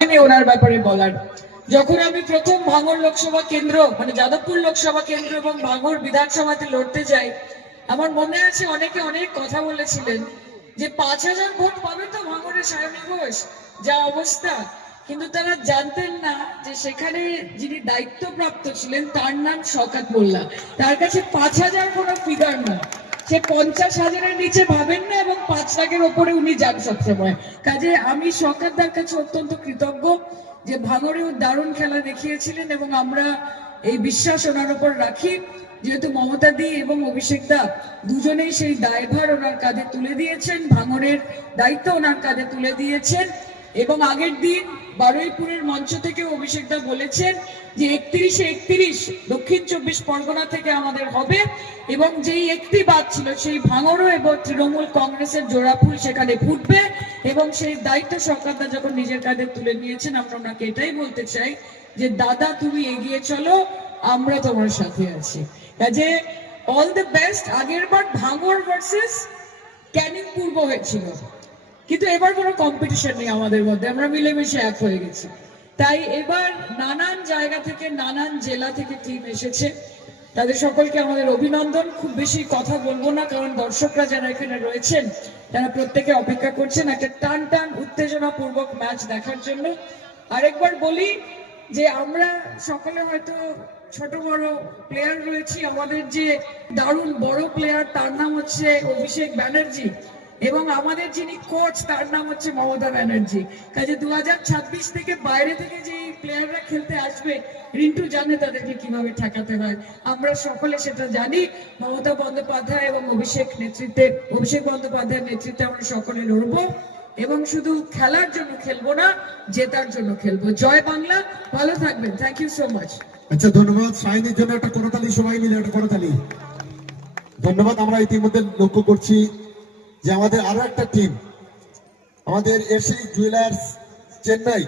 ওনার ব্যাপারে বলার, যখন আমি প্রথম ভাঙড় লোকসভা কেন্দ্র মানে যাদবপুর লোকসভা কেন্দ্র এবং ভাঙড় বিধানসভাতে লড়তে যাই, আমার মনে আছে অনেকে অনেক কথা বলেছিলেন যে 5,000 ভোট পাবে তো ভাঙড়ের সায়নী ঘোষ, যা অবস্থা। কিন্তু তারা জানতেন না যে সেখানে যিনি দায়িত্বপ্রাপ্ত ছিলেন তার নাম শওকত মোল্লা। তার কাছে 5,000 কোনো ফিগার না, সে 50,000-এর নিচে ভাবেন না এবং 5 লাখের ওপরে উনি যান সবসময়। কাজে আমি শওকতদার কাছে অত্যন্ত কৃতজ্ঞ যে ভাঙড়েও দারুণ খেলা দেখিয়েছিলেন এবং আমরা এই বিশ্বাস ওনার উপর রাখি, যেহেতু মমতা দি এবং অভিষেক দা দুজনেই সেই দায়ভার ওনার কাঁধে তুলে দিয়েছেন, ভাঙড়ের দায়িত্ব ওনার কাঁধে তুলে দিয়েছেন। এবং আগের দিন বারুইপুরের মঞ্চ থেকে অভিষেক দা বলেছেন যে 31-এ 31 দক্ষিণ 24 পরগনা থেকে আমাদের হবে এবং যেই একটি বাদ ছিল সেই ভাঙড়ও এবং তৃণমূল কংগ্রেসের জোড়াফুল সেখানে ফুটবে এবং সেই দায়িত্ব সরকারদা যখন নিজের কাঁধে তুলে নিয়েছেন, আমরা ওনাকে এটাই বলতে চাই যে দাদা তুমি এগিয়ে চলো, আমরা তোমার সাথে আছি। কাজে অল দ্য বেস্ট। আগের বার ভাঙড় ভার্সেস ক্যানিং পূর্ব হয়েছিল, কিন্তু এবার কোনো কম্পিটিশন নেই আমাদের মধ্যে, আমরা মিলেমিশে এক হয়ে গেছি। তাই এবার নানান জায়গা থেকে নানান জেলা থেকে টিম এসেছে, তাদের সকলকে আমাদের অভিনন্দন। খুব বেশি কথা বলবো না, কারণ দর্শকরা যারা এখানে রয়েছেন তারা প্রত্যেকে অপেক্ষা করছেন একটা টান টান উত্তেজনাপূর্বক ম্যাচ দেখার জন্য। আরেকবার বলি যে আমরা সকলে হয়তো ছোট বড় প্লেয়ার রয়েছি, আমাদের যে দারুণ বড় প্লেয়ার তার নাম হচ্ছে অভিষেক ব্যানার্জি এবং আমাদের যিনি কোচ তার নাম হচ্ছে মমতা ব্যানার্জি। কাজে 2026 থেকে বাইরে থেকে যে প্লেয়াররা খেলতে আসবে, রিন্টু জানে তাদেরকে কিভাবে ঠেকাতে হয়, আমরা সকলে সেটা জানি। মমতা বন্দ্যোপাধ্যায় এবং অভিষেক বন্দ্যোপাধ্যায়ের নেতৃত্বে আমরা সকলে লড়বো এবং শুধু খেলার জন্য খেলবো না, জেতার জন্য খেলবো। জয় বাংলা, ভালো থাকবেন, থ্যাংক ইউ সো মাচ। আচ্ছা ধন্যবাদ। শাহিনীর জন্য একটা করতালি, সবাই মিলে একটা করতালি। ধন্যবাদ। আমরা ইতিমধ্যে লক্ষ্য করছি যে আমাদের আরো একটা টিম, আমাদের এসি জুয়েলার্স চেন্নাই